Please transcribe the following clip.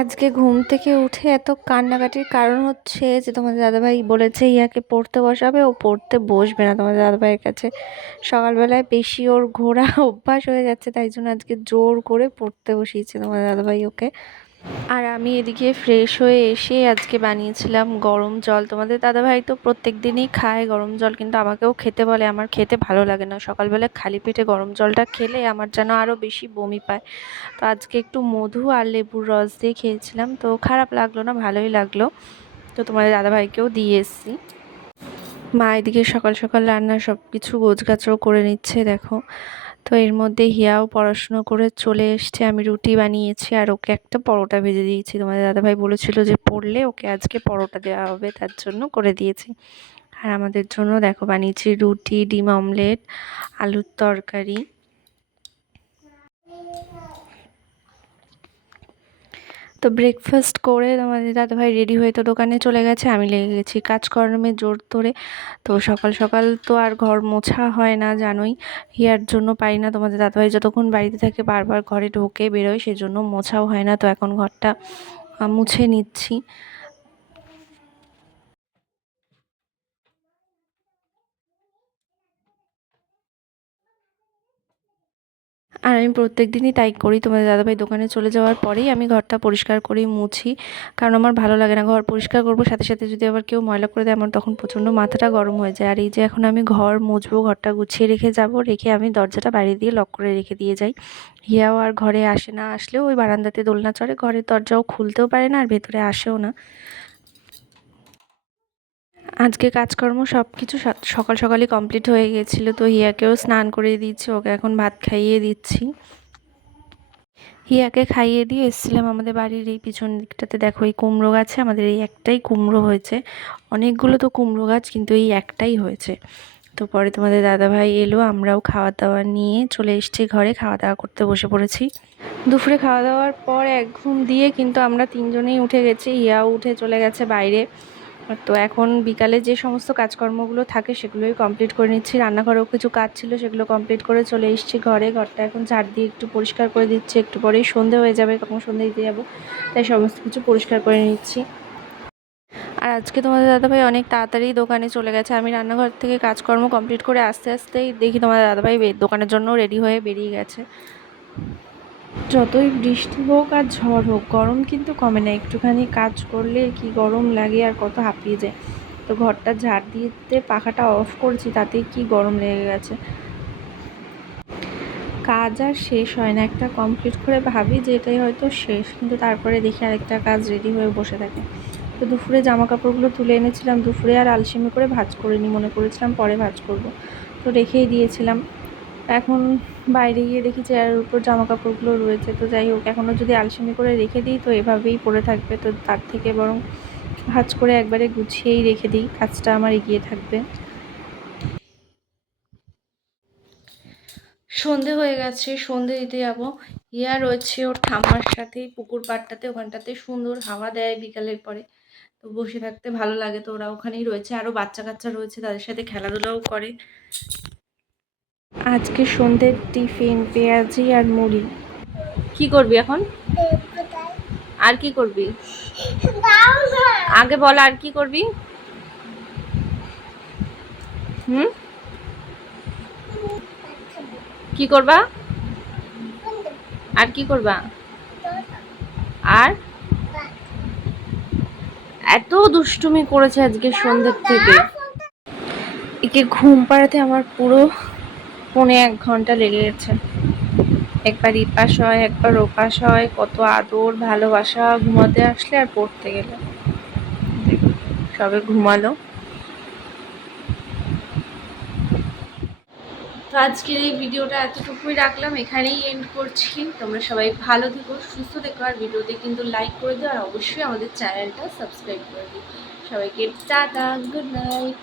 আজকে ঘুম থেকে উঠে এত কান্নাকাটির কারণ হচ্ছে যে তোমাদের দাদাভাই বলেছে ইয়াকে পড়তে বসাবে, ও পড়তে বসবে না তোমাদের দাদাভাইয়ের কাছে। সকালবেলায় বেশি ওর ঘোরা অভ্যাস হয়ে যাচ্ছে, তাই জন্য আজকে জোর করে পড়তে বসিয়েছে তোমাদের দাদাভাই ওকে। আর আমি এদিকে ফ্রেশ হয়ে এসে আজকে বানিয়েছিলাম গরম জল। তোমাদের দাদাভাই তো প্রত্যেক দিনই খায় গরম জল, কিন্তু আমাকেও খেতে বলে, আমার খেতে ভালো লাগে না। সকালবেলা খালি পেটে গরম জলটা খেলে আমার যেন আরও বেশি বমি পায়। তো আজকে একটু মধু আর লেবুর রস দিয়ে খেয়েছিলাম, তো খারাপ লাগলো না, ভালোই লাগলো। তো তোমাদের দাদাভাইকেও দিয়ে এসছি। মা এদিকে সকাল সকাল রান্না সব কিছু গোছগাছও করে নিচ্ছে দেখো। তো এর মধ্যে হিয়াও পড়াশুনো করে চলে এসছে। আমি রুটি বানিয়েছি আর ওকে একটা পরোটা ভেজে দিয়েছি। তোমাদের দাদাভাই বলেছিল যে পড়লে ওকে আজকে পরোটা দেওয়া হবে, তার জন্য করে দিয়েছি। আর আমাদের জন্য দেখো বানিয়েছি রুটি, ডিম অমলেট, আলুর তরকারি। তো ব্রেকফাস্ট করে তোমাদের দাদাভাই রেডি হয়ে তো দোকানে চলে গেছে, আমি লেগে গেছি কাজকর্মে জোর ধরে। তো সকাল সকাল তো আর ঘর মোছা হয় না জানোই, হিয়ার জন্য পারি না। তোমাদের দাদাভাই যতক্ষণ বাড়িতে থাকে বারবার ঘরে ঢোকে বেরোয়, সেজন্য মোছাও হয় না। তো এখন ঘরটা মুছে নিচ্ছি। আর আমি প্রত্যেক দিনই তাই করি, তোমাদের দাদাভাই দোকানে চলে যাওয়ার পরেই আমি ঘরটা পরিষ্কার করেই মুছি। কারণ আমার ভালো লাগে না ঘর পরিষ্কার করবো সাথে সাথে যদি আবার কেউ ময়লা করে দেয়, আমার তখন প্রচণ্ড মাথাটা গরম হয়ে যায়। আর এই যে এখন আমি ঘর মুছবো, ঘরটা গুছিয়ে রেখে যাব, রেখে আমি দরজাটা বাইরে দিয়ে লক করে রেখে দিয়ে যাই। হিয়াও আর ঘরে আসে না, আসলেও ওই বারান্দাতে দোলনা চড়ে, ঘরের দরজাও খুলতেও পারে না আর ভেতরে আসেও না। আজকে কাজকর্ম সব কিছু সকাল সকালই কমপ্লিট হয়ে গেছিলো। তো হিয়াকেও স্নান করে দিচ্ছি, ওকে এখন ভাত খাইয়ে দিচ্ছি। হিয়াকে খাইয়ে দিয়ে এসেছিলাম আমাদের বাড়ির এই পিছন দিকটাতে। দেখো এই কুমড়ো গাছে আমাদের এই একটাই কুমড়ো হয়েছে, অনেকগুলো তো কুমড়ো গাছ কিন্তু এই একটাই হয়েছে। তো পরে তোমাদের দাদাভাই এলো, আমরাও খাওয়া দাওয়া নিয়ে চলে এসেছি ঘরে, খাওয়া দাওয়া করতে বসে পড়েছি। দুপুরে খাওয়া দাওয়ার পর এক ঘুম দিয়ে কিন্তু আমরা তিনজনেই উঠে গেছি, হিয়াও উঠে চলে গেছে বাইরে। তো এখন বিকালে যে সমস্ত কাজকর্মগুলো থাকে সেগুলোই কমপ্লিট করে নিচ্ছি। রান্নাঘরেও কিছু কাজ ছিল, সেগুলো কমপ্লিট করে চলে এসেছি ঘরে। ঘরটা এখন ঝাড় দিয়ে একটু পরিষ্কার করে দিচ্ছি, একটু পরেই সন্ধে হয়ে যাবে, কখন সন্ধে দিতে যাবো, তাই সমস্ত কিছু পরিষ্কার করে নিচ্ছি। আর আজকে তোমাদের দাদাভাই অনেক তাড়াতাড়ি দোকানে চলে গেছে। আমি রান্নাঘর থেকে কাজকর্ম কমপ্লিট করে আস্তে আস্তেই দেখি তোমাদের দাদাভাই দোকানের জন্য রেডি হয়ে বেরিয়ে গেছে। যতই বৃষ্টি হোক আর ঝড় হোক, গরম কিন্তু কমে না। একটুখানি কাজ করলে কি গরম লাগে আর কত হাঁপিয়ে যায়। তো ঘরটা ঝাড় দিতে পাখাটা অফ করছি, তাতেই কি গরম লেগে গেছে। কাজ আর শেষ হয় না, একটা কমপ্লিট করে ভাবি যে এটাই হয়তো শেষ, কিন্তু তারপরে দেখি আরেকটা কাজ রেডি হয়ে বসে থাকে। তো দুপুরে জামা কাপড়গুলো তুলে এনেছিলাম, দুপুরে আর আলসেমি করে ভাঁজ করিনি, মনে করেছিলাম পরে ভাঁজ করব, তো রেখেই দিয়েছিলাম। এখন বাইরে গিয়ে দেখি চেয়ারের উপর জামা কাপড়গুলো রয়েছে। তো যাই হোক, এখনও যদি আলসেমি করে রেখে দিই তো এভাবেই পড়ে থাকবে। তো তার থেকে বরং ভাঁজ করে একবারে গুছিয়েই রেখে দিই, কাজটা আমার এগিয়ে থাকবে। সন্ধে হয়ে গেছে, সন্ধে দিতে যাবো। ইয়া রয়েছে ওর ঠাম্মার সাথে পুকুর পাড়টাতে, ওখানটাতে সুন্দর হাওয়া দেয় বিকালের পরে, তো বসে থাকতে ভালো লাগে। তো ওরা ওখানেই রয়েছে, আরও বাচ্চা কাচ্চা রয়েছে, তাদের সাথে খেলাধুলাও করে। আজকে সন্ধ্যের টিফিন পেঁয়াজি আর মুড়ি। কি করবি এখন? আর কি করবি আগে বল, আর কি করবি? হুম, কি করবা? আর কি করবা? আর এত দুষ্টুমি করেছে আজকে সন্ধ্যের থেকে, একে ঘুম পাড়াতে আমার পুরো 1.25 ঘন্টা লেগে গেছে। একবার ইপাস হয়, একবার ওপাস হয়, কত আদর ভালোবাসা ঘুমাতে আসলে আর পড়তে গেলে। সবে ঘুমালো। তো আজকের এই ভিডিওটা এতটুকুই রাখলাম, এখানেই এন্ড করছি। তোমরা সবাই ভালো থেকো, সুস্থ থেকো, আর ভিডিওতে কিন্তু লাইক করে দিও, আর অবশ্যই আমাদের চ্যানেলটা সাবস্ক্রাইব করে দিও। সবাইকে টাটা, গুড নাইট।